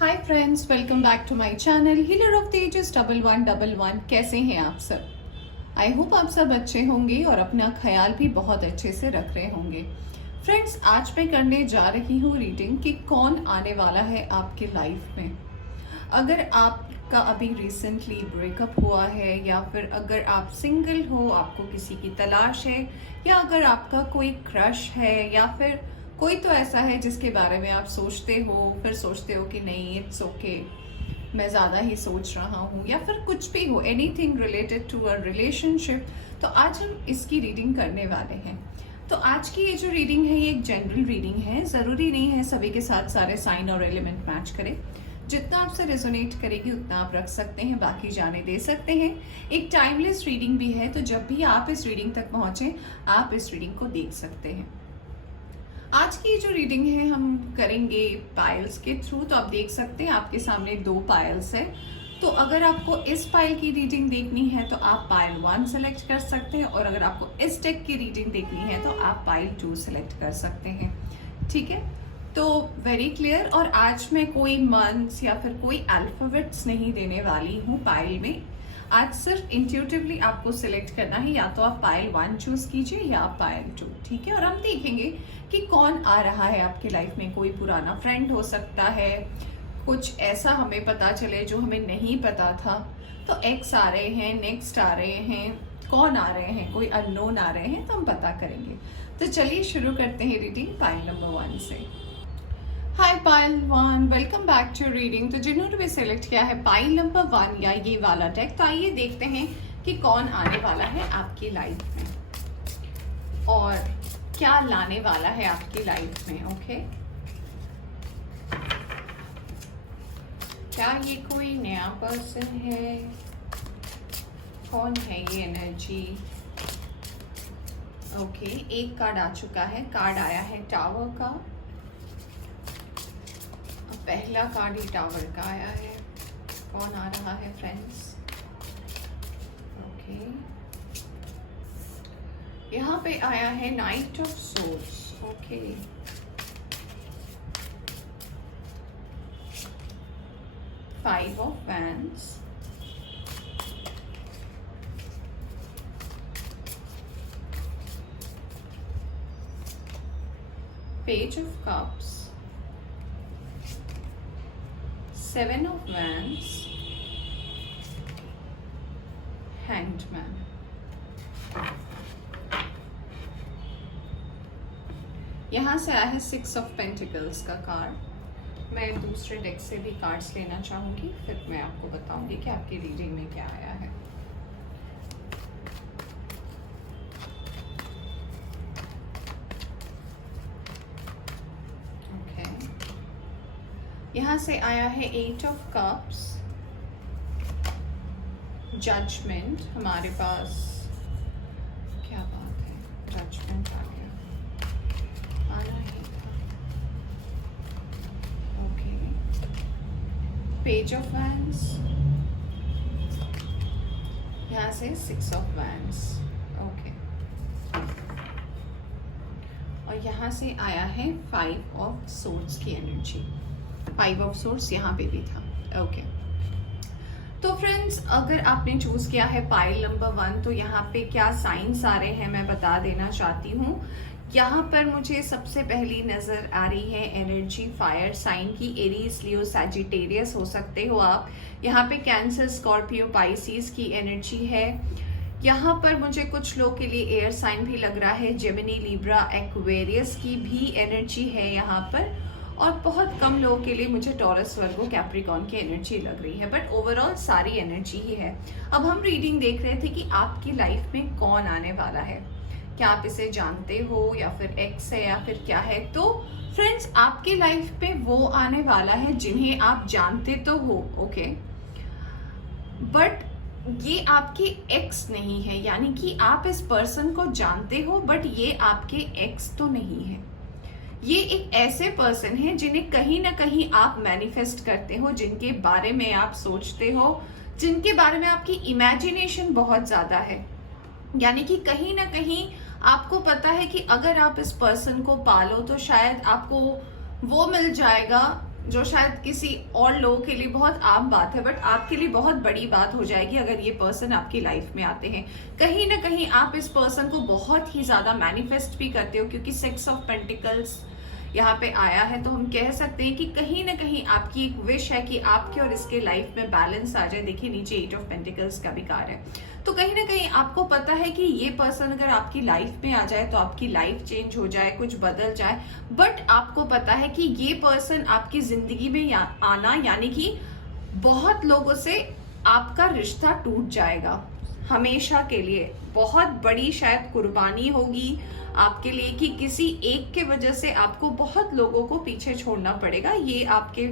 Hi friends, welcome back to my channel healer of Tejas 1111। कैसे हैं आप सब? आई होप आप सब अच्छे होंगे और अपना ख्याल भी बहुत अच्छे से रख रहे होंगे। फ्रेंड्स, आज मैं करने जा रही हूँ रीडिंग कि कौन आने वाला है आपके लाइफ में। अगर आपका अभी रिसेंटली ब्रेकअप हुआ है या फिर अगर आप सिंगल हो, आपको किसी की तलाश है, या अगर आपका कोई क्रश है, या फिर कोई तो ऐसा है जिसके बारे में आप सोचते हो, फिर सोचते हो कि नहीं इट्स ओके, मैं ज़्यादा ही सोच रहा हूँ, या फिर कुछ भी हो, anything related to a relationship, तो आज हम इसकी रीडिंग करने वाले हैं। तो आज की ये जो रीडिंग है ये एक जनरल रीडिंग है, ज़रूरी नहीं है सभी के साथ सारे साइन और एलिमेंट मैच करें। जितना आपसे रेजोनेट करेगी उतना आप रख सकते हैं, बाकी जाने दे सकते हैं। एक टाइमलेस रीडिंग भी है, तो जब भी आप इस रीडिंग तक पहुंचे आप इस रीडिंग को देख सकते हैं। आज की जो रीडिंग है हम करेंगे पाइल्स के थ्रू। तो आप देख सकते हैं आपके सामने 2 पाइल्स है। तो अगर आपको इस पाइल की रीडिंग देखनी है तो आप पाइल 1 सेलेक्ट कर सकते हैं, और अगर आपको इस डेक की रीडिंग देखनी है तो आप पाइल 2 सेलेक्ट कर सकते हैं। ठीक है, तो वेरी क्लियर। और आज मैं कोई मंथ्स या फिर कोई अल्फाबेट्स नहीं देने वाली हूँ पाइल में। आज सिर्फ इंट्यूटिवली आपको सिलेक्ट करना है, या तो आप पाइल 1 चूज कीजिए या पाइल 2। ठीक है, और हम देखेंगे कि कौन आ रहा है आपके लाइफ में। कोई पुराना फ्रेंड हो सकता है, कुछ ऐसा हमें पता चले जो हमें नहीं पता था। तो एक्स आ रहे हैं, नेक्स्ट आ रहे हैं, कौन आ रहे हैं, कोई अननोन आ रहे हैं, तो हम पता करेंगे। तो चलिए शुरू करते हैं रीडिंग पाइल नंबर 1 से। Hi pile 1, welcome back to reading. तो जिन्होंने भी सिलेक्ट किया है पाइल नंबर 1 या ये वाला डेक, तो आइए देखते हैं कि कौन आने वाला है आपकी लाइफ में और क्या लाने वाला है आपकी लाइफ में। ओके, क्या ये कोई नया पर्सन है? कौन है ये एनर्जी? ओके, एक कार्ड आ चुका है, कार्ड आया है टावर का। पहला कार्ड ही टावर का आया है। कौन आ रहा है फ्रेंड्स? ओके, यहाँ पे आया है night of source. Okay, five of wands, page of cups, 7 of Wands, Hanged Man। यहाँ से आया है 6 of Pentacles का कार्ड। मैं दूसरे डेक से भी कार्ड्स लेना चाहूंगी, फिर मैं आपको बताऊंगी कि आपकी रीडिंग में क्या आया है। यहाँ से आया है 8 ऑफ कप्स, जजमेंट। हमारे पास क्या बात है, जजमेंट आ गया, आना ही था। ओके, पेज ऑफ वैंड्स, यहाँ से 6 ऑफ वैंड्स। ओके, और यहाँ से आया है 5 ऑफ सोर्ड्स की एनर्जी। 5 ऑफ सोर्स यहाँ पे भी था। ओके, तो फ्रेंड्स अगर आपने चूज किया है पाइल नंबर 1, तो यहाँ पे क्या साइंस आ रहे हैं मैं बता देना चाहती हूँ। यहाँ पर मुझे सबसे पहली नजर आ रही है एनर्जी फायर साइन की। एरीज, लियो, सैजिटेरियस हो सकते हो आप। यहाँ पे कैंसर, स्कॉर्पियो, पाइसिस की एनर्जी है। यहाँ पर मुझे कुछ लोग के लिए एयर साइन भी लग रहा है, जेमिनी, लिब्रा, एक्वेरियस की भी एनर्जी है यहाँ पर। और बहुत कम लोगों के लिए मुझे टॉरस, वर्गो, कैप्रिकॉन की एनर्जी लग रही है, बट ओवरऑल सारी एनर्जी ही है। अब हम रीडिंग देख रहे थे कि आपकी लाइफ में कौन आने वाला है। क्या आप इसे जानते हो, या फिर एक्स है, या फिर क्या है? तो फ्रेंड्स आपकी लाइफ में वो आने वाला है जिन्हें आप जानते तो हो, ओके, बट ये आपके एक्स नहीं है। यानी कि आप इस पर्सन को जानते हो बट ये आपके एक्स तो नहीं है। ये एक ऐसे पर्सन है जिन्हें कहीं ना कहीं आप मैनिफेस्ट करते हो, जिनके बारे में आप सोचते हो, जिनके बारे में आपकी इमेजिनेशन बहुत ज्यादा है। यानी कि कहीं ना कहीं आपको पता है कि अगर आप इस पर्सन को पालो तो शायद आपको वो मिल जाएगा जो शायद किसी और लोगों के लिए बहुत आम बात है, बट आपके लिए बहुत बड़ी बात हो जाएगी अगर ये पर्सन आपकी लाइफ में आते हैं। कहीं ना कहीं आप इस पर्सन को बहुत ही ज्यादा मैनिफेस्ट भी करते हो, क्योंकि 6 ऑफ पेंटिकल्स यहाँ पे आया है। तो हम कह सकते हैं कि कहीं ना कहीं आपकी एक विश है कि आपके और इसके लाइफ में बैलेंस आ जाए। देखिए नीचे 8 ऑफ पेंटिकल्स का भी कार्ड है। तो कहीं ना कहीं आपको पता है कि ये पर्सन अगर आपकी लाइफ में आ जाए तो आपकी लाइफ चेंज हो जाए, कुछ बदल जाए। बट आपको पता है कि ये पर्सन आपकी जिंदगी में आना यानी कि बहुत लोगों से आपका रिश्ता टूट जाएगा हमेशा के लिए। बहुत बड़ी शायद कुर्बानी होगी आपके लिए कि किसी एक के वजह से आपको बहुत लोगों को पीछे छोड़ना पड़ेगा। ये आपके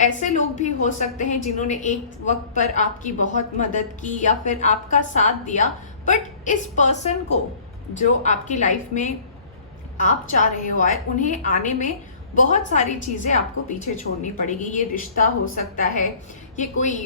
ऐसे लोग भी हो सकते हैं जिन्होंने एक वक्त पर आपकी बहुत मदद की या फिर आपका साथ दिया, बट इस पर्सन को जो आपकी लाइफ में आप चाह रहे हो आए, उन्हें आने में बहुत सारी चीजें आपको पीछे छोड़नी पड़ेगी। ये रिश्ता हो सकता है, ये कोई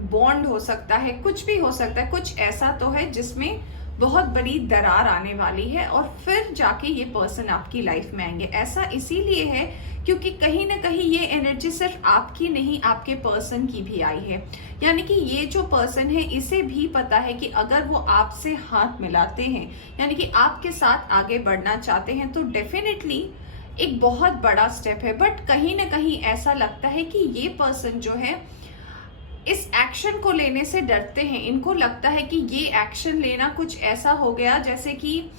बॉन्ड हो सकता है, कुछ भी हो सकता है। कुछ ऐसा तो है जिसमें बहुत बड़ी दरार आने वाली है और फिर जाके ये पर्सन आपकी लाइफ में आएंगे। ऐसा इसीलिए है क्योंकि कहीं ना कहीं ये एनर्जी सिर्फ आपकी नहीं, आपके पर्सन की भी आई है। यानी कि ये जो पर्सन है इसे भी पता है कि अगर वो आपसे हाथ मिलाते हैं, यानी कि आपके साथ आगे बढ़ना चाहते हैं, तो डेफिनेटली एक बहुत बड़ा स्टेप है। बट कहीं ना कहीं ऐसा लगता है कि ये पर्सन जो है इस एक्शन को लेने से डरते हैं। इनको लगता है कि ये एक्शन लेना कुछ ऐसा हो गया जैसे कि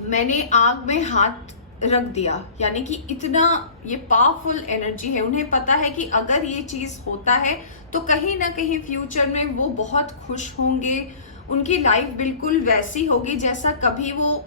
मैंने आग में हाथ रख दिया, यानी कि इतना ये पावरफुल एनर्जी है। उन्हें पता है कि अगर ये चीज होता है तो कहीं ना कहीं फ्यूचर में वो बहुत खुश होंगे, उनकी लाइफ बिल्कुल वैसी होगी जैसा कभी वो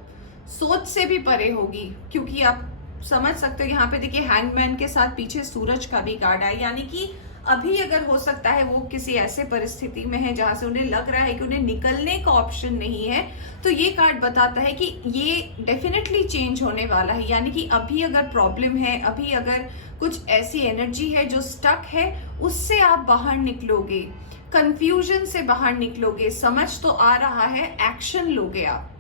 सोच से भी परे होगी। क्योंकि आप समझ सकते हो यहाँ पे देखिए हैंगमैन के साथ पीछे सूरज का भी कार्ड है, यानी कि अभी अगर हो सकता है वो किसी ऐसे परिस्थिति में है जहां से उन्हें लग रहा है कि उन्हें निकलने का ऑप्शन नहीं है, तो ये कार्ड बताता है कि ये डेफिनेटली चेंज होने वाला है। यानी कि अभी अगर प्रॉब्लम है, अभी अगर कुछ ऐसी एनर्जी है जो स्टक है, उससे आप बाहर निकलोगे, कंफ्यूजन से बाहर निकलोगे। समझ तो आ रहा है, एक्शन लोगे आप।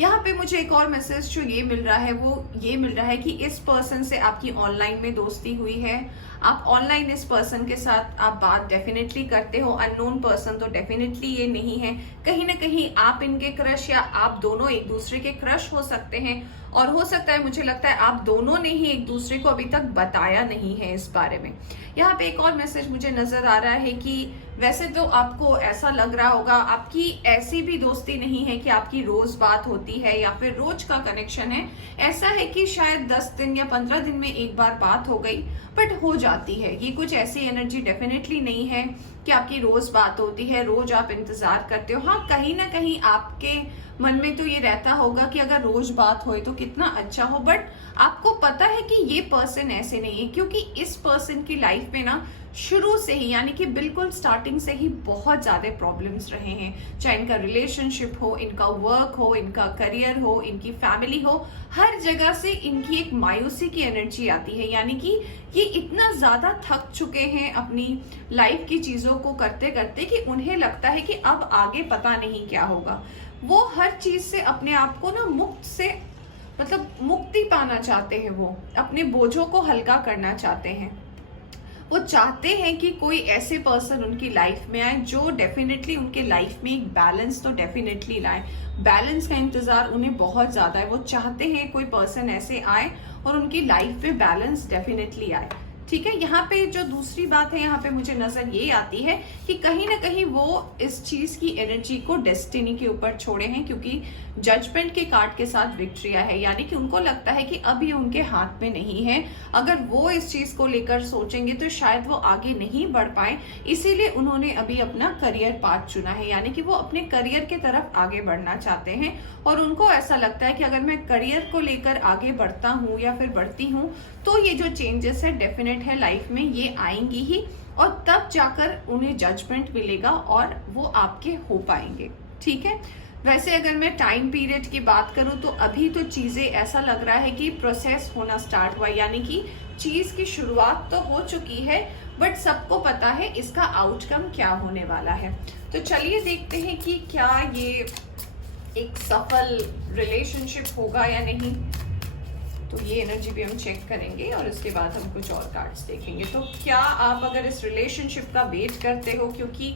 यहाँ पे मुझे एक और मैसेज जो ये मिल रहा है वो ये मिल रहा है कि इस पर्सन से आपकी ऑनलाइन में दोस्ती हुई है। आप ऑनलाइन इस पर्सन के साथ आप बात डेफिनेटली करते हो। अननोन पर्सन तो डेफिनेटली ये नहीं है। कहीं ना कहीं आप इनके क्रश या आप दोनों एक दूसरे के क्रश हो सकते हैं, और हो सकता है, मुझे लगता है आप दोनों ने ही एक दूसरे को अभी तक बताया नहीं है इस बारे में। यहाँ पे एक और मैसेज मुझे नजर आ रहा है कि वैसे तो आपको ऐसा लग रहा होगा आपकी ऐसी भी दोस्ती नहीं है कि आपकी रोज बात होती है या फिर रोज का कनेक्शन है। ऐसा है कि शायद 10 दिन या 15 दिन में एक बार बात हो गई, बट हो जाती है। ये कुछ ऐसी एनर्जी डेफिनेटली नहीं है कि आपकी रोज बात होती है, रोज आप इंतजार करते हो। हाँ, कहीं ना कहीं आपके मन में तो ये रहता होगा कि अगर रोज बात होए तो कितना अच्छा हो, बट आपको पता है कि ये पर्सन ऐसे नहीं है। क्योंकि इस पर्सन की लाइफ में ना शुरू से ही, यानी कि बिल्कुल स्टार्टिंग से ही बहुत ज्यादा प्रॉब्लम्स रहे हैं। चाहे इनका रिलेशनशिप हो, इनका वर्क हो, इनका करियर हो, इनकी फैमिली हो, हर जगह से इनकी एक मायूसी की एनर्जी आती है। यानी कि ये इतना ज्यादा थक चुके हैं अपनी लाइफ की चीजों को करते करते कि उन्हें लगता है कि अब आगे पता नहीं क्या होगा। वो हर चीज से अपने आप को ना मुक्ति पाना चाहते हैं। वो अपने बोझों को हल्का करना चाहते हैं। वो चाहते हैं कि कोई ऐसे पर्सन उनकी लाइफ में आए जो डेफिनेटली उनके लाइफ में एक बैलेंस तो डेफिनेटली लाए। बैलेंस का इंतजार उन्हें बहुत ज्यादा है। वो चाहते हैं कोई पर्सन ऐसे आए और उनकी लाइफ में बैलेंस डेफिनेटली आए। ठीक है, यहाँ पे जो दूसरी बात है, यहाँ पे मुझे नजर ये आती है कि कहीं ना कहीं वो इस चीज की एनर्जी को डेस्टिनी के ऊपर छोड़े हैं, क्योंकि जजमेंट के कार्ड के साथ विक्ट्रिया है। यानी कि उनको लगता है कि अब ये उनके हाथ में नहीं है। अगर वो इस चीज को लेकर सोचेंगे तो शायद वो आगे नहीं बढ़ पाए, इसीलिए उन्होंने अभी अपना करियर पाथ चुना है। यानी कि वो अपने करियर के तरफ आगे बढ़ना चाहते हैं, और उनको ऐसा लगता है कि अगर मैं करियर को लेकर आगे बढ़ता हूँ या फिर बढ़ती हूँ तो ये जो चेंजेस है डेफिनेट है लाइफ में, ये आएंगी ही, और तब जाकर उन्हें जजमेंट मिलेगा और वो आपके हो पाएंगे। ठीक है, वैसे अगर मैं टाइम पीरियड की बात करूं तो अभी तो चीजें ऐसा लग रहा है कि प्रोसेस होना स्टार्ट हुआ, यानी कि चीज की शुरुआत तो हो चुकी है, बट सबको पता है इसका आउटकम क्या होने वाला है। तो चलिए देखते हैं कि क्या ये एक सफल रिलेशनशिप होगा या नहीं। तो ये एनर्जी भी हम चेक करेंगे और उसके बाद हम कुछ और कार्ड्स देखेंगे। तो क्या आप अगर इस रिलेशनशिप का वेट करते हो, क्योंकि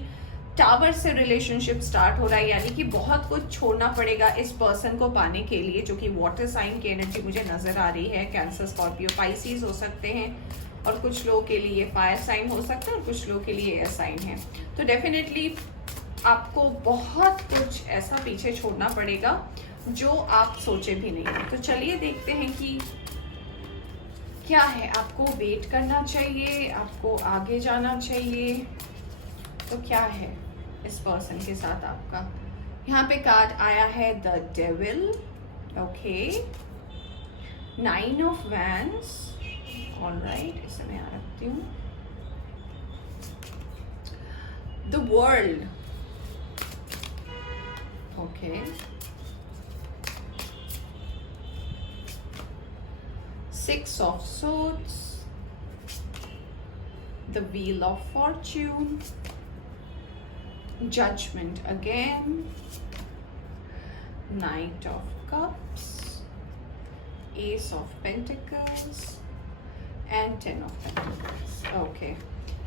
टावर से रिलेशनशिप स्टार्ट हो रहा है, यानी कि बहुत कुछ छोड़ना पड़ेगा इस पर्सन को पाने के लिए, जो कि वाटर साइन की एनर्जी मुझे नजर आ रही है। कैंसर, स्कॉर्पियो, पाइसिस हो सकते हैं, और कुछ लोगों के लिए फायर साइन हो सकता है और कुछ लोगों के लिए एयर साइन है। तो डेफिनेटली आपको बहुत कुछ ऐसा पीछे छोड़ना पड़ेगा जो आप सोचे भी नहीं। तो चलिए देखते हैं कि क्या है। आपको वेट करना चाहिए, आपको आगे जाना चाहिए, तो क्या है इस पर्सन के साथ आपका। यहाँ पे कार्ड आया है the devil, okay, 9 of wands, alright, इसे मैं यहाँ रखती हूँ। The world, okay, 6 of swords, the wheel of fortune, judgment again, knight of cups, ace of pentacles and 10 of pentacles, okay।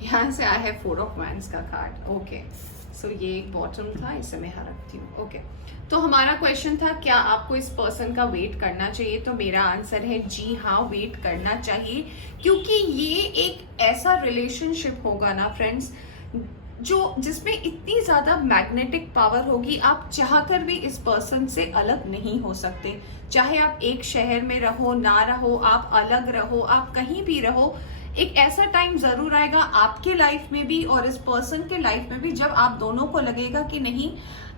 यहाँ से आया है 4 of wands का कार्ड, ओके। सो ये एक बॉटम था, इसे मैं यहाँ रखती हूँ, ओके। तो हमारा क्वेश्चन था क्या आपको इस पर्सन का वेट करना चाहिए, तो मेरा आंसर है जी हाँ, वेट करना चाहिए, क्योंकि ये एक ऐसा रिलेशनशिप होगा ना फ्रेंड्स, जो जिसमें इतनी ज्यादा मैग्नेटिक पावर होगी, आप चाहकर भी इस पर्सन से अलग नहीं हो सकते। चाहे आप एक शहर में रहो ना रहो, आप अलग रहो, आप कहीं भी रहो, एक ऐसा टाइम जरूर आएगा आपके लाइफ में भी और इस पर्सन के लाइफ में भी, जब आप दोनों को लगेगा कि नहीं,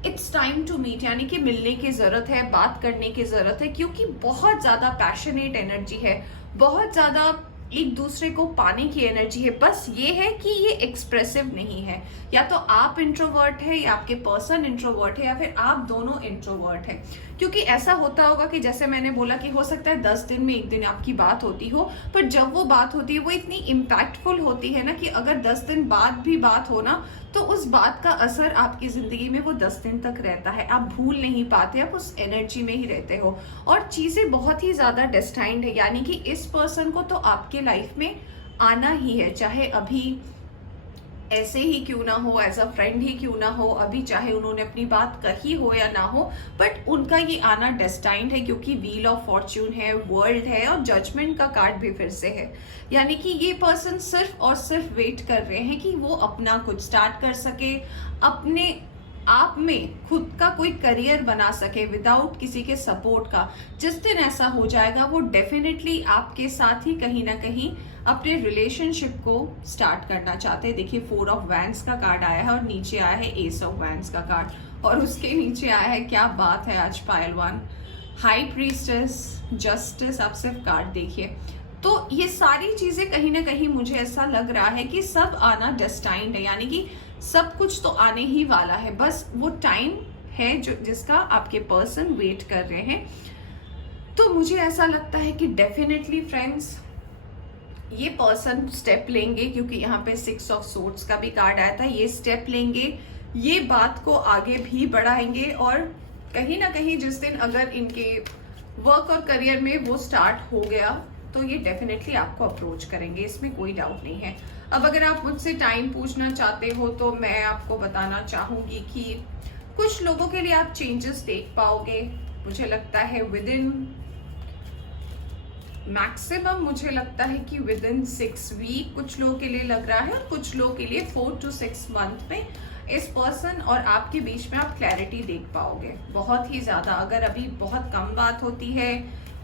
इट्स टाइम टू मीट, यानी कि मिलने की जरूरत है, बात करने की जरूरत है, क्योंकि बहुत ज्यादा पैशनेट एनर्जी है, बहुत ज्यादा एक दूसरे को पाने की एनर्जी है। बस ये है कि ये एक्सप्रेसिव नहीं है, या तो आप इंट्रोवर्ट है या आपके पर्सन इंट्रोवर्ट है, या फिर आप दोनों इंट्रोवर्ट है। क्योंकि ऐसा होता होगा कि जैसे मैंने बोला कि हो सकता है 10 दिन में एक दिन आपकी बात होती हो, पर जब वो बात होती है वो इतनी इम्पैक्टफुल होती है ना, कि अगर 10 दिन बाद भी बात हो ना, तो उस बात का असर आपकी जिंदगी में वो 10 दिन तक रहता है, आप भूल नहीं पाते, आप उस एनर्जी में ही रहते हो, और चीजें बहुत ही ज्यादा डेस्टाइंड है। यानी कि इस पर्सन को तो आपके लाइफ में आना ही है, चाहे अभी ऐसे ही क्यों ना हो, एज अ फ्रेंड ही क्यों ना हो, अभी चाहे उन्होंने अपनी बात कही हो या ना हो, बट उनका ये आना डेस्टाइंड है, क्योंकि व्हील ऑफ फॉर्च्यून है, वर्ल्ड है, और जजमेंट का कार्ड भी फिर से है। यानी कि ये पर्सन सिर्फ और सिर्फ वेट कर रहे हैं कि वो अपना कुछ स्टार्ट कर सके, अपने आप में खुद का कोई करियर बना सके विदाउट किसी के सपोर्ट का। जिस दिन ऐसा हो जाएगा, वो डेफिनेटली आपके साथ ही कहीं ना कहीं अपने रिलेशनशिप को स्टार्ट करना चाहते हैं। देखिए 4 ऑफ वैंड्स का कार्ड आया है और नीचे आया है एस ऑफ वैंड्स का कार्ड, और उसके नीचे आया है, क्या बात है आज पायल वन, हाई प्रीस्टेस, जस्टिस। आप सिर्फ कार्ड देखिए, तो ये सारी चीजें कहीं ना कहीं मुझे ऐसा लग रहा है कि सब आना डेस्टाइंड है, यानी कि सब कुछ तो आने ही वाला है, बस वो टाइम है जो जिसका आपके पर्सन वेट कर रहे हैं। तो मुझे ऐसा लगता है कि डेफिनेटली फ्रेंड्स ये पर्सन स्टेप लेंगे, क्योंकि यहाँ पे 6 ऑफ सोर्ड्स का भी कार्ड आया था, ये स्टेप लेंगे, ये बात को आगे भी बढ़ाएंगे, और कहीं ना कहीं जिस दिन अगर इनके वर्क और करियर में वो स्टार्ट हो गया, तो ये डेफिनेटली आपको अप्रोच करेंगे, इसमें कोई डाउट नहीं है। अब अगर आप मुझसे टाइम पूछना चाहते हो, तो मैं आपको बताना चाहूंगी कि कुछ लोगों के लिए आप चेंजेस देख पाओगे, मुझे लगता है विद इन मैक्सिमम, मुझे लगता है कि विद इन 6 वीक कुछ लोगों के लिए लग रहा है, और कुछ लोगों के लिए 4 to 6 मंथ में इस पर्सन और आपके बीच में आप क्लैरिटी देख पाओगे बहुत ही ज्यादा। अगर अभी बहुत कम बात होती है,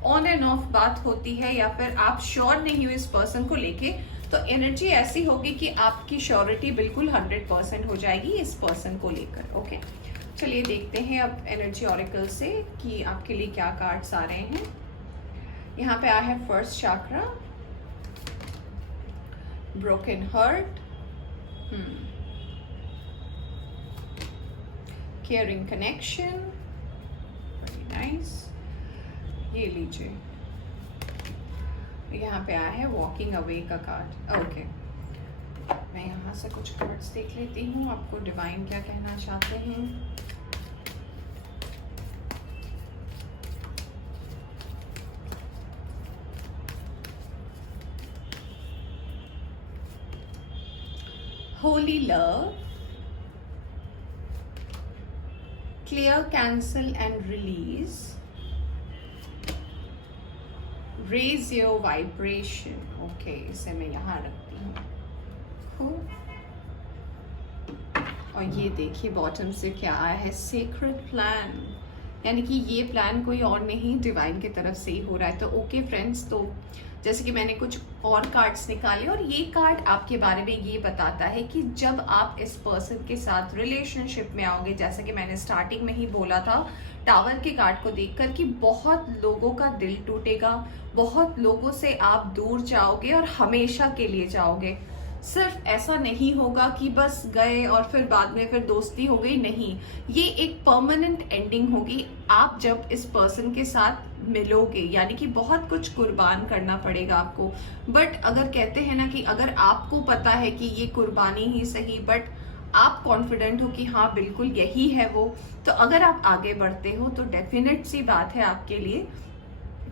ऑन एंड ऑफ बात होती है, या फिर आप श्योर नहीं हो इस पर्सन को लेके, तो एनर्जी ऐसी होगी कि आपकी श्योरिटी बिल्कुल 100% हो जाएगी इस पर्सन को लेकर। ओके, चलिए देखते हैं अब एनर्जी ऑरेकल से कि आपके लिए क्या कार्ड्स आ रहे हैं। यहाँ पे आया है first chakra, broken heart, caring connection, very nice. ये लीजिए, यहाँ पे आया है वॉकिंग अवे का कार्ड। ओके, मैं यहाँ से कुछ कार्ड्स देख लेती हूँ, आपको डिवाइन क्या कहना चाहते हैं। holy love, clear, cancel and release, raise your vibration. Okay, इसे मैं यहाँ रखती हूँ। और ये देखिए बॉटम से क्या आया है, सीक्रेट प्लान, यानी कि ये प्लान कोई और नहीं, डिवाइन की तरफ से ही हो रहा है। तो ओके फ्रेंड्स, तो जैसे कि मैंने कुछ और कार्ड्स निकाले और ये कार्ड आपके बारे में ये बताता है कि जब आप इस पर्सन के साथ रिलेशनशिप में आओगे, जैसे कि मैंने स्टार्टिंग में ही बोला था टावर के कार्ड को देखकर कि बहुत लोगों का दिल टूटेगा, बहुत लोगों से आप दूर जाओगे और हमेशा के लिए जाओगे। सिर्फ ऐसा नहीं होगा कि बस गए और फिर बाद में फिर दोस्ती हो गई, नहीं, ये एक परमानेंट एंडिंग होगी। आप जब इस पर्सन के साथ मिलोगे यानी कि बहुत कुछ कुर्बान करना पड़ेगा आपको, बट अगर कहते हैं ना कि अगर आपको पता है कि ये कुर्बानी ही सही, बट आप कॉन्फिडेंट हो कि हाँ बिल्कुल यही है वो, तो अगर आप आगे बढ़ते हो तो डेफिनेट सी बात है आपके लिए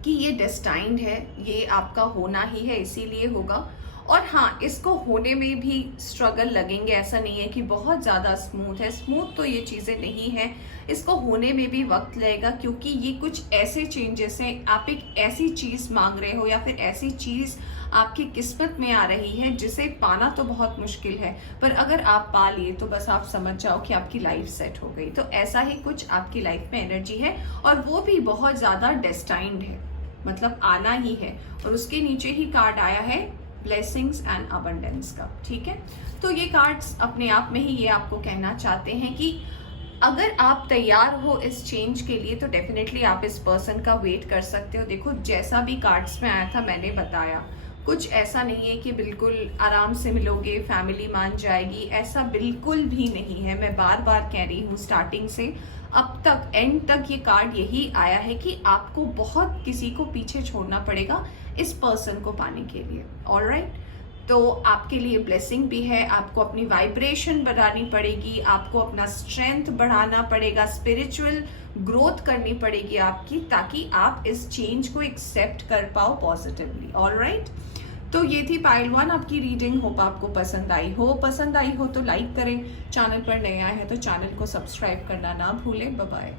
कि ये डेस्टाइन्ड है, ये आपका होना ही है, इसीलिए होगा। और हाँ, इसको होने में भी स्ट्रगल लगेंगे, ऐसा नहीं है कि बहुत ज़्यादा स्मूथ है, स्मूथ तो ये चीज़ें नहीं है, इसको होने में भी वक्त लगेगा, क्योंकि ये कुछ ऐसे चेंजेस हैं, आप एक ऐसी चीज़ मांग रहे हो या फिर ऐसी चीज़ आपकी किस्मत में आ रही है जिसे पाना तो बहुत मुश्किल है, पर अगर आप पा लिए तो बस आप समझ जाओ कि आपकी लाइफ सेट हो गई। तो ऐसा ही कुछ आपकी लाइफ में एनर्जी है और वो भी बहुत ज़्यादा डेस्टाइन्ड है, मतलब आना ही है। और उसके नीचे ही कार्ड आया है ब्लेसिंग्स एंड अबंडेंस का, ठीक है। तो ये कार्ड्स अपने आप में ही ये आपको कहना चाहते हैं कि अगर आप तैयार हो इस चेंज के लिए तो डेफिनेटली आप इस पर्सन का वेट कर सकते हो। देखो जैसा भी कार्ड्स में आया था मैंने बताया, कुछ ऐसा नहीं है कि बिल्कुल आराम से मिलोगे, फैमिली मान जाएगी, ऐसा बिल्कुल भी नहीं है। मैं बार बार कह रही हूँ, स्टार्टिंग से अब तक एंड तक ये कार्ड यही आया है कि आपको बहुत किसी को पीछे छोड़ना पड़ेगा इस पर्सन को पाने के लिए। ऑलराइट, तो आपके लिए ब्लेसिंग भी है, आपको अपनी वाइब्रेशन बढ़ानी पड़ेगी, आपको अपना स्ट्रेंथ बढ़ाना पड़ेगा, स्पिरिचुअल ग्रोथ करनी पड़ेगी आपकी, ताकि आप इस चेंज को एक्सेप्ट कर पाओ पॉजिटिवली। ऑलराइट, तो ये थी पाइल 1 आपकी रीडिंग। होप आपको पसंद आई हो तो लाइक करें, चैनल पर नए आए हैं तो चैनल को सब्सक्राइब करना ना भूलें। Bye bye.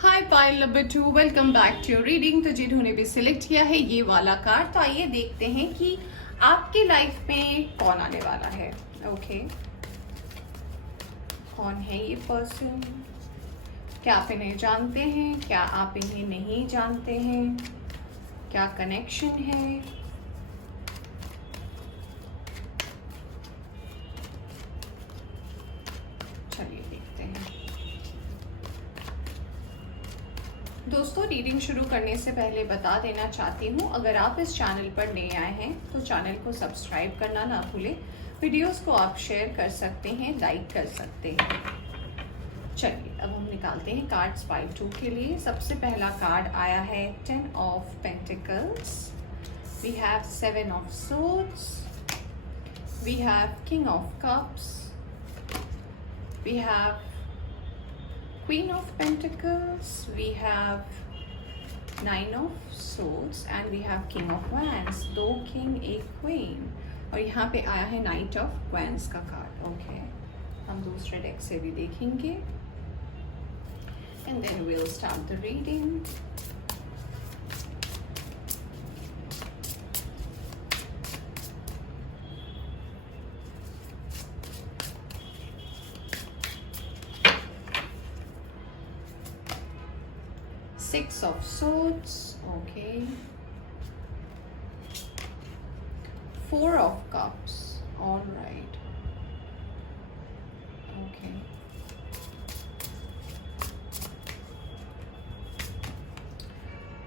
Hi pile number 2, welcome back to your reading. तो जिन्होंने भी सिलेक्ट किया है ये वाला कार्ड, तो आइए देखते हैं कि आपकी लाइफ में कौन आने वाला है। ओके, कौन है ये पर्सन, क्या आप इन्हें जानते हैं, क्या आप इन्हें नहीं जानते हैं, क्या कनेक्शन है। चलिए देखते हैं। दोस्तों, रीडिंग शुरू करने से पहले बता देना चाहती हूँ, अगर आप इस चैनल पर नए आए हैं तो चैनल को सब्सक्राइब करना ना भूलें, वीडियोस को आप शेयर कर सकते हैं, लाइक कर सकते हैं। चलिए अब हम निकालते हैं कार्ड्स पाइल 2 के लिए। सबसे पहला कार्ड आया है 10 of pentacles, we have 7 of swords, we have king of cups, we have Queen of Pentacles, we have 9 of Swords and we have King of Wands। 2 King, 1 Queen, और यहाँ पे आया है Knight of Wands का card. Okay, हम दूसरे deck से भी देखेंगे and then we'll start the reading। Six of Swords, okay. 4 of Cups, all right. Okay.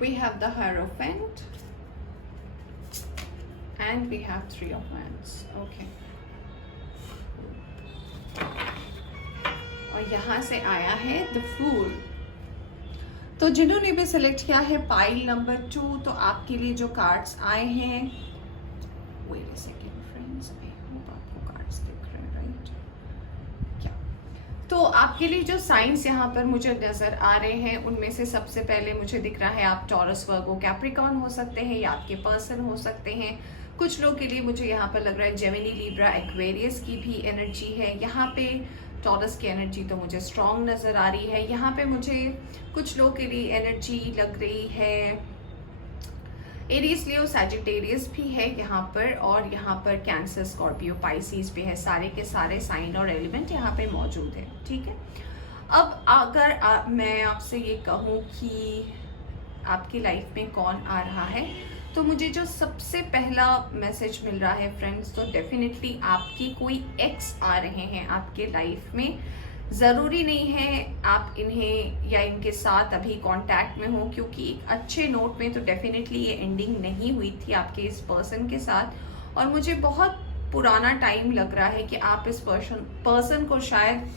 We have the Hierophant and we have 3 of Wands, okay. और यहाँ से आया है The Fool। तो जिन्होंने भी सिलेक्ट किया है पाइल नंबर 2, तो आपके लिए जो कार्ड्स आए हैं, wait a second friends, I hope आपको कार्ड्स दिख रहे हैं, राइट? क्या तो आपके लिए जो साइंस यहाँ पर मुझे नजर आ रहे हैं, उनमें से सबसे पहले मुझे दिख रहा है आप टॉरस, वर्गो, कैप्रिकॉर्न हो सकते हैं या आपके पर्सन हो सकते हैं। कुछ लोग के लिए मुझे यहाँ पर लग रहा है जेमिनी, लिब्रा, एक्वेरियस की भी एनर्जी है। यहाँ पे टॉरस की एनर्जी तो मुझे स्ट्रॉन्ग नज़र आ रही है। यहाँ पे मुझे कुछ लोग के लिए एनर्जी लग रही है एरीज, लियो, सैजिटेरियस भी है यहाँ पर, और यहाँ पर कैंसर, स्कॉर्पियो, पाइसिस भी है। सारे के सारे साइन और एलिमेंट यहाँ पे मौजूद है। ठीक है, अब अगर मैं आपसे ये कहूँ कि आपकी लाइफ में कौन आ रहा है, तो मुझे जो सबसे पहला मैसेज मिल रहा है फ्रेंड्स, तो डेफिनेटली आपकी कोई एक्स आ रहे हैं आपके लाइफ में। ज़रूरी नहीं है आप इन्हें या इनके साथ अभी कांटेक्ट में हो, क्योंकि एक अच्छे नोट में तो डेफिनेटली ये एंडिंग नहीं हुई थी आपके इस पर्सन के साथ। और मुझे बहुत पुराना टाइम लग रहा है कि आप इस पर्सन को शायद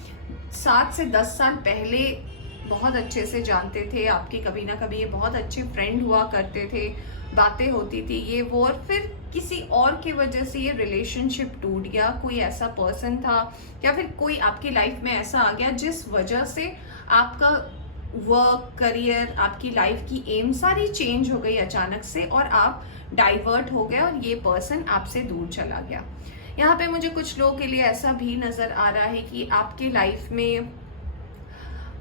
7 से 10 साल पहले बहुत अच्छे से जानते थे। आपके कभी ना कभी ये बहुत अच्छे फ्रेंड हुआ करते थे, बातें होती थी ये वो, और फिर किसी और की वजह से ये रिलेशनशिप टूट गया। कोई ऐसा पर्सन था या फिर कोई आपकी लाइफ में ऐसा आ गया जिस वजह से आपका वर्क, करियर, आपकी लाइफ की एम सारी चेंज हो गई अचानक से, और आप डाइवर्ट हो गए और ये पर्सन आपसे दूर चला गया। यहाँ पे मुझे कुछ लोगों के लिए ऐसा भी नजर आ रहा है कि आपके लाइफ में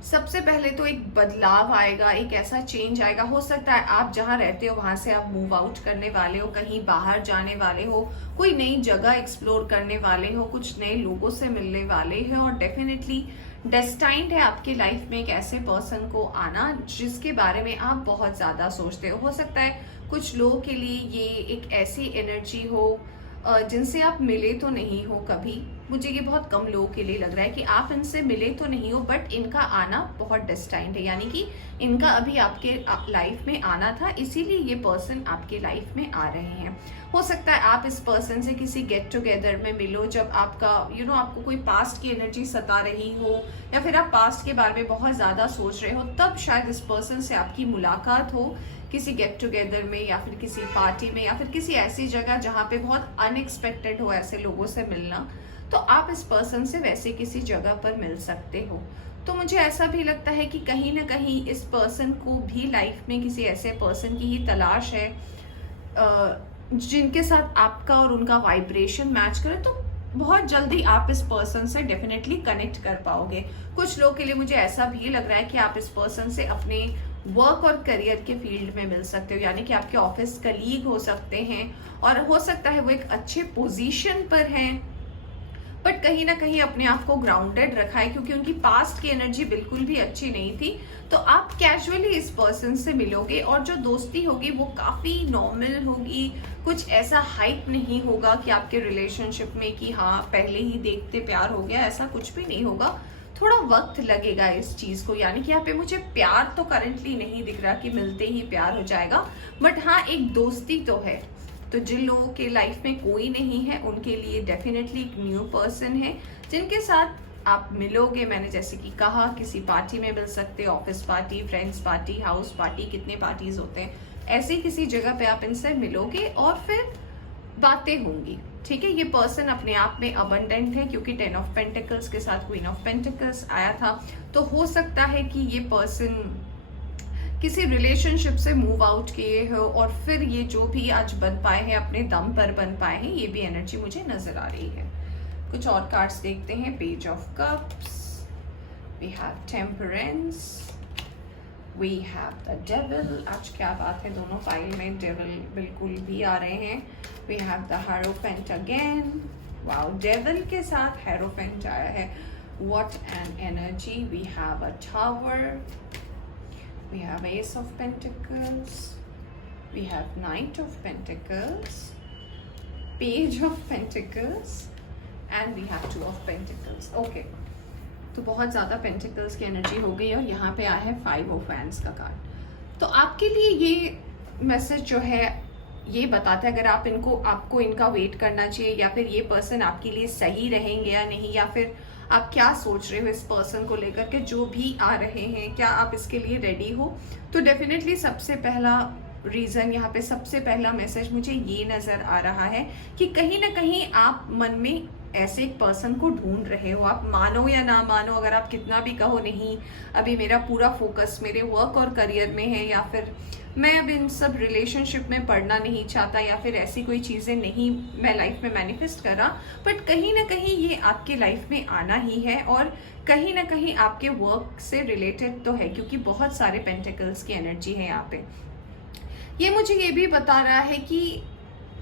सबसे पहले तो एक बदलाव आएगा, एक ऐसा चेंज आएगा। हो सकता है आप जहाँ रहते हो वहां से आप मूव आउट करने वाले हो, कहीं बाहर जाने वाले हो, कोई नई जगह एक्सप्लोर करने वाले हो, कुछ नए लोगों से मिलने वाले हो, और डेफिनेटली डेस्टाइन्ड है आपके लाइफ में एक ऐसे पर्सन को आना जिसके बारे में आप बहुत ज्यादा सोचते हो सकता है कुछ लोगों के लिए ये एक ऐसी एनर्जी हो जिनसे आप मिले तो नहीं हो कभी। मुझे ये बहुत कम लोगों के लिए लग रहा है कि आप इनसे मिले तो नहीं हो, बट इनका आना बहुत डेस्टाइन्ड है, यानी कि इनका अभी आपके लाइफ में आना था, इसीलिए ये पर्सन आपके लाइफ में आ रहे हैं। हो सकता है आप इस पर्सन से किसी गेट टुगेदर में मिलो जब आपका आपको कोई पास्ट की एनर्जी सता रही हो, या फिर आप पास्ट के बारे में बहुत ज़्यादा सोच रहे हो, तब शायद इस पर्सन से आपकी मुलाकात हो किसी गेट टुगेदर में, या फिर किसी पार्टी में, या फिर किसी ऐसी जगह जहाँ पे बहुत अनएक्सपेक्टेड हो ऐसे लोगों से मिलना, तो आप इस पर्सन से वैसे किसी जगह पर मिल सकते हो। तो मुझे ऐसा भी लगता है कि कहीं ना कहीं इस पर्सन को भी लाइफ में किसी ऐसे पर्सन की ही तलाश है जिनके साथ आपका और उनका वाइब्रेशन मैच करे, तो बहुत जल्दी आप इस पर्सन से डेफिनेटली कनेक्ट कर पाओगे। कुछ लोगों के लिए मुझे ऐसा भी लग रहा है कि आप इस पर्सन से अपने वर्क और करियर के फील्ड में मिल सकते हो, यानी कि आपके ऑफिस कलीग हो सकते हैं, और हो सकता है वो एक अच्छे पोजीशन पर हैं, बट कहीं ना कहीं अपने आप को ग्राउंडेड रखा है क्योंकि उनकी पास्ट की एनर्जी बिल्कुल भी अच्छी नहीं थी। तो आप कैजुअली इस पर्सन से मिलोगे और जो दोस्ती होगी वो काफी नॉर्मल होगी, कुछ ऐसा हाइप नहीं होगा कि आपके रिलेशनशिप में कि हाँ पहले ही देखते प्यार हो गया, ऐसा कुछ भी नहीं होगा। थोड़ा वक्त लगेगा इस चीज को, यानी कि यहाँ पे मुझे प्यार तो करंटली नहीं दिख रहा कि मिलते ही प्यार हो जाएगा, बट हाँ एक दोस्ती तो है। तो जिन लोगों के लाइफ में कोई नहीं है उनके लिए डेफिनेटली एक न्यू पर्सन है जिनके साथ आप मिलोगे। मैंने जैसे कि कहा किसी पार्टी में मिल सकते, office party, friends party, house party, कितने पार्टीज होते हैं, ऐसे किसी जगह पे आप इनसे मिलोगे और फिर बातें होंगी। ठीक है, ये पर्सन अपने आप में अबंडेंट है क्योंकि 10 ऑफ पेंटिकल्स के साथ क्वीन ऑफ पेंटिकल्स आया था, तो हो सकता है कि ये पर्सन किसी रिलेशनशिप से मूव आउट किए हो और फिर ये जो भी आज बन पाए हैं अपने दम पर बन पाए हैं, ये भी एनर्जी मुझे नजर आ रही है। कुछ और कार्ड्स देखते हैं। Page of cups, we have temperance, we have the devil. आज क्या बात है, दोनों फाइल में डेविल बिल्कुल भी आ रहे हैं। We have the hierophant again. Wow, devil के साथ हेरोफेंट आया है, what an energy. We have a tower, we have Ace of Pentacles, we have Knight of Pentacles, Page of Pentacles, and we have Two of Pentacles. Okay, तो बहुत ज़्यादा pentacles की energy हो गई और यहाँ पे आया है 5 of Wands का कार्ड। तो आपके लिए ये मैसेज जो है ये बताता है अगर आपको इनका वेट करना चाहिए, या फिर ये पर्सन आपके लिए सही रहेंगे या नहीं, या फिर आप क्या सोच रहे हो इस पर्सन को लेकर के, जो भी आ रहे हैं क्या आप इसके लिए रेडी हो। तो डेफिनेटली सबसे पहला रीज़न, यहाँ पे सबसे पहला मैसेज मुझे ये नज़र आ रहा है कि कहीं ना कहीं आप मन में ऐसे एक पर्सन को ढूंढ रहे हो। आप मानो या ना मानो, अगर आप कितना भी कहो नहीं अभी मेरा पूरा फोकस मेरे वर्क और करियर में है, या फिर मैं अब इन सब रिलेशनशिप में पढ़ना नहीं चाहता, या फिर ऐसी कोई चीज़ें नहीं मैं लाइफ में मैनिफेस्ट कर रहा, बट कहीं ना कहीं ये आपके लाइफ में आना ही है और कहीं ना कहीं आपके वर्क से रिलेटेड तो है, क्योंकि बहुत सारे पेंटिकल्स की एनर्जी है यहाँ पे। ये मुझे ये भी बता रहा है कि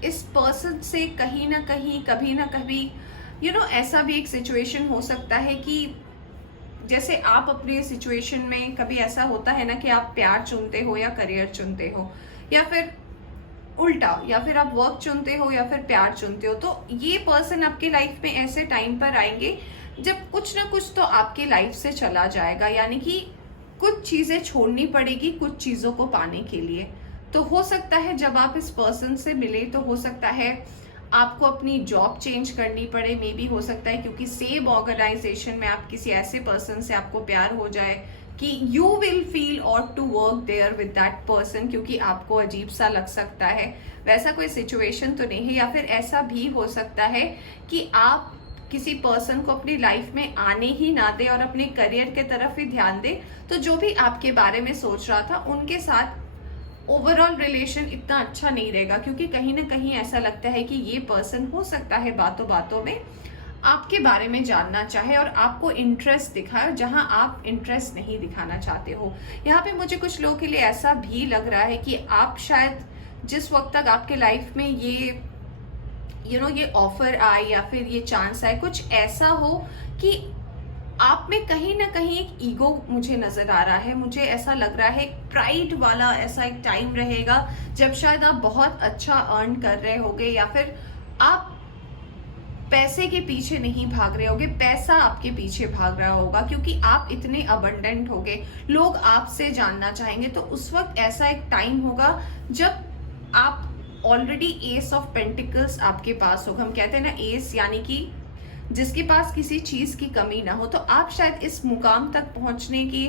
इस पर्सन से कहीं ना कहीं कभी ना कभी ऐसा भी एक सिचुएशन हो सकता है कि जैसे आप अपने सिचुएशन में कभी ऐसा होता है ना कि आप प्यार चुनते हो या करियर चुनते हो, या फिर उल्टा, या फिर आप वर्क चुनते हो या फिर प्यार चुनते हो, तो ये पर्सन आपके लाइफ में ऐसे टाइम पर आएंगे जब कुछ ना कुछ तो आपके लाइफ से चला जाएगा, यानी कि कुछ चीजें छोड़नी पड़ेगी कुछ चीजों को पाने के लिए। तो हो सकता है जब आप इस पर्सन से मिले तो हो सकता है आपको अपनी जॉब चेंज करनी पड़े, मे बी हो सकता है क्योंकि सेम ऑर्गेनाइजेशन में आप किसी ऐसे पर्सन से आपको प्यार हो जाए कि यू विल फील और to work there with that person, क्योंकि आपको अजीब सा लग सकता है। वैसा कोई सिचुएशन तो नहीं है। या फिर ऐसा भी हो सकता है कि आप किसी पर्सन को अपनी लाइफ में आने ही ना दे और अपने करियर के तरफ ही ध्यान दे, तो जो भी आपके बारे में सोच रहा था उनके साथ ओवरऑल रिलेशन इतना अच्छा नहीं रहेगा, क्योंकि कहीं ना कहीं ऐसा लगता है कि ये पर्सन हो सकता है बातों बातों में आपके बारे में जानना चाहे और आपको इंटरेस्ट दिखाए जहां आप इंटरेस्ट नहीं दिखाना चाहते हो। यहाँ पे मुझे कुछ लोगों के लिए ऐसा भी लग रहा है कि आप शायद जिस वक्त तक आपके लाइफ में ये ये ऑफर आए या फिर ये चांस आए, कुछ ऐसा हो कि आप में कहीं ना कहीं एक ईगो मुझे नजर आ रहा है। मुझे ऐसा लग रहा है एक प्राइड वाला ऐसा एक टाइम रहेगा जब शायद आप बहुत अच्छा अर्न कर रहे होगे, या फिर आप पैसे के पीछे नहीं भाग रहे होगे, पैसा आपके पीछे भाग रहा होगा, क्योंकि आप इतने अबंडेंट होगे, लोग आपसे जानना चाहेंगे। तो उस वक्त ऐसा एक टाइम होगा जब आप ऑलरेडी एस ऑफ पेंटिकल्स आपके पास होगा। हम कहते हैं ना एस यानी कि जिसके पास किसी चीज की कमी ना हो, तो आप शायद इस मुकाम तक पहुंचने के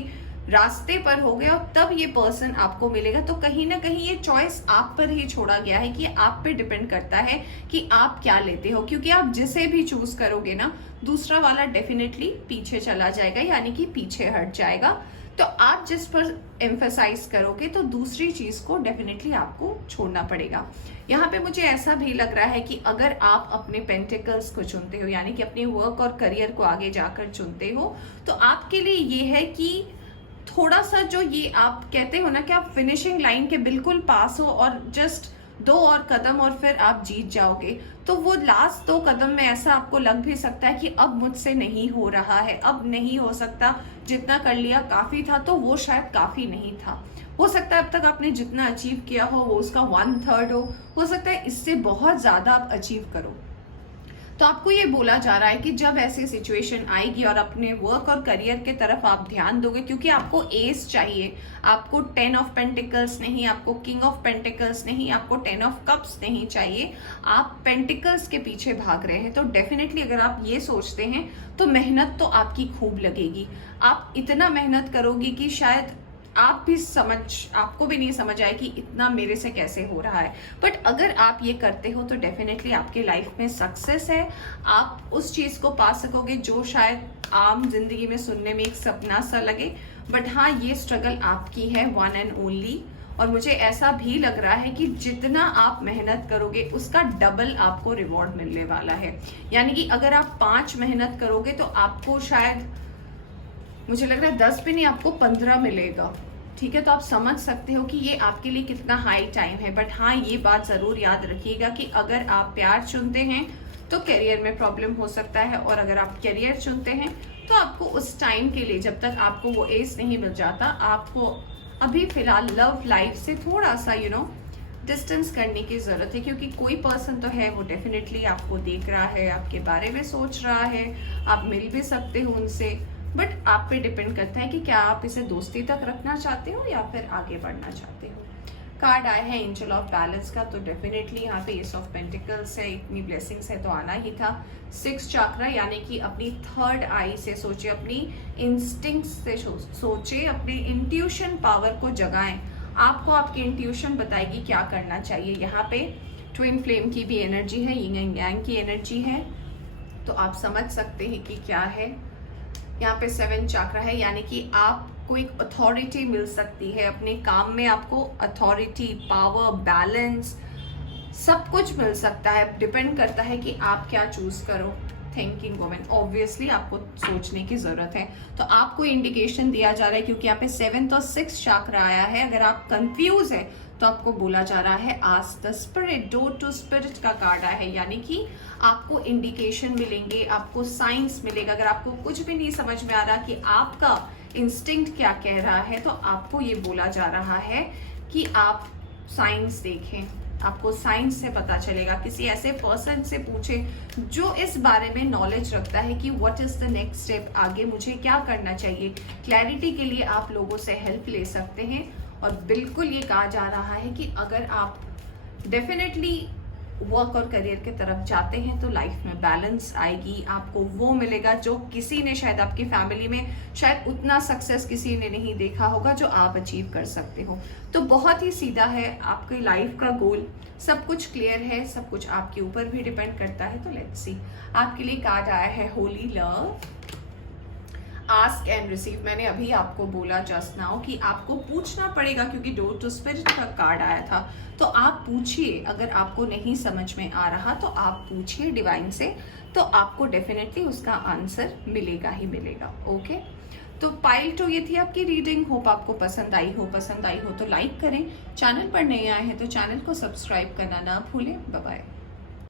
रास्ते पर हो गए और तब ये पर्सन आपको मिलेगा। तो कहीं ना कहीं ये चॉइस आप पर ही छोड़ा गया है कि आप पे डिपेंड करता है कि आप क्या लेते हो, क्योंकि आप जिसे भी चूज करोगे ना दूसरा वाला डेफिनेटली पीछे चला जाएगा, यानी कि पीछे हट जाएगा। तो आप जिस पर एम्फेसाइज करोगे तो दूसरी चीज को डेफिनेटली आपको छोड़ना पड़ेगा। यहाँ पे मुझे ऐसा भी लग रहा है कि अगर आप अपने पेंटिकल्स को चुनते हो, यानी कि अपने वर्क और करियर को आगे जाकर चुनते हो, तो आपके लिए ये है कि थोड़ा सा जो ये आप कहते हो ना कि आप फिनिशिंग लाइन के बिल्कुल पास हो और जस्ट 2 और कदम और फिर आप जीत जाओगे, तो वो लास्ट 2 कदम में ऐसा आपको लग भी सकता है कि अब मुझसे नहीं हो रहा है, अब नहीं हो सकता, जितना कर लिया काफी था, तो वो शायद काफी नहीं था। हो सकता है अब तक आपने जितना अचीव किया हो वो उसका 1/3 हो सकता है इससे बहुत ज्यादा आप अचीव करो। तो आपको ये बोला जा रहा है कि जब ऐसी सिचुएशन आएगी और अपने वर्क और करियर के तरफ आप ध्यान दोगे, क्योंकि आपको एस चाहिए, आपको 10 ऑफ पेंटिकल्स नहीं, आपको किंग ऑफ पेंटिकल्स नहीं, आपको 10 ऑफ कप्स नहीं चाहिए, आप पेंटिकल्स के पीछे भाग रहे हैं। तो डेफिनेटली अगर आप ये सोचते हैं तो मेहनत तो आपकी खूब लगेगी, आप इतना मेहनत करोगी कि शायद आपको भी नहीं समझ आए कि इतना मेरे से कैसे हो रहा है। बट अगर आप ये करते हो तो डेफिनेटली आपके लाइफ में सक्सेस है, आप उस चीज को पा सकोगे जो शायद आम जिंदगी में सुनने में एक सपना सा लगे, बट हाँ ये स्ट्रगल आपकी है, वन एंड ओनली। और मुझे ऐसा भी लग रहा है कि जितना आप मेहनत करोगे उसका डबल आपको रिवॉर्ड मिलने वाला है। यानी कि अगर आप 5 मेहनत करोगे तो आपको शायद मुझे लग रहा है 10 भी नहीं, आपको 15 मिलेगा। ठीक है, तो आप समझ सकते हो कि ये आपके लिए कितना हाई टाइम है। बट हाँ ये बात जरूर याद रखिएगा कि अगर आप प्यार चुनते हैं तो करियर में प्रॉब्लम हो सकता है, और अगर आप करियर चुनते हैं तो आपको उस टाइम के लिए जब तक आपको वो एज नहीं मिल जाता, आपको अभी फिलहाल लव लाइफ से थोड़ा सा डिस्टेंस करने की जरूरत है। क्योंकि कोई पर्सन तो है वो डेफिनेटली आपको देख रहा है, आपके बारे में सोच रहा है, आप मिल भी सकते हो उनसे, बट आप पे डिपेंड करता है कि क्या आप इसे दोस्ती तक रखना चाहते हो या फिर आगे बढ़ना चाहते हो। कार्ड आया है एंजल ऑफ बैलेंस का, तो डेफिनेटली यहाँ पे एस ऑफ पेंटिकल्स है, इतनी ब्लेसिंग्स है तो आना ही था। 6 चक्रा यानी कि अपनी 3rd आई से सोचे, अपनी इंस्टिंक्ट्स से सोचे, अपनी इंट्यूशन पावर को जगाएं। आपको आपकी इंट्यूशन बताएगी क्या करना चाहिए। यहाँ पे ट्विन फ्लेम की भी एनर्जी है, यिंग एंड यांग की एनर्जी है, तो आप समझ सकते हैं कि क्या है। यहाँ पे 7 चक्र है, यानी कि आपको एक अथॉरिटी मिल सकती है अपने काम में, आपको अथॉरिटी, पावर, बैलेंस सब कुछ मिल सकता है। डिपेंड करता है कि आप क्या चूज करो। थिंकिंग वुमेन, ऑब्वियसली आपको सोचने की जरूरत है। तो आपको इंडिकेशन दिया जा रहा है, क्योंकि यहाँ पे 7th और 6th चक्र आया है। अगर आप कंफ्यूज है तो आपको बोला जा रहा है ask the spirit, door to spirit का कार्ड आया है, यानी कि आपको इंडिकेशन मिलेंगे, आपको साइंस मिलेगा। अगर आपको कुछ भी नहीं समझ में आ रहा कि आपका इंस्टिंक्ट क्या कह रहा है, तो आपको ये बोला जा रहा है कि आप साइंस देखें, आपको साइंस से पता चलेगा। किसी ऐसे पर्सन से पूछे जो इस बारे में नॉलेज रखता है कि what is the next step, आगे मुझे क्या करना चाहिए। क्लैरिटी के लिए आप लोगों से हेल्प ले सकते हैं। और बिल्कुल ये कहा जा रहा है कि अगर आप डेफिनेटली वर्क और करियर की तरफ जाते हैं तो लाइफ में बैलेंस आएगी, आपको वो मिलेगा जो किसी ने, शायद आपकी फैमिली में शायद उतना सक्सेस किसी ने नहीं देखा होगा जो आप अचीव कर सकते हो। तो बहुत ही सीधा है आपकी लाइफ का गोल, सब कुछ क्लियर है, सब कुछ आपके ऊपर भी डिपेंड करता है। तो लेट्स सी, आपके लिए कार्ड आया है Holi love, ask and receive. मैंने अभी आपको बोला जस्ट नाउ कि आपको पूछना पड़ेगा, क्योंकि डोर टू स्पिरिट का कार्ड आया था। तो आप पूछिए, अगर आपको नहीं समझ में आ रहा तो आप पूछिए डिवाइन से, तो आपको डेफिनेटली उसका आंसर मिलेगा ही मिलेगा। ओके, तो पाइल 2 ये थी आपकी रीडिंग। होप आपको पसंद आई हो तो लाइक करें, चैनल पर नए आए हैं तो चैनल को सब्सक्राइब करना ना भूलें। Bye bye.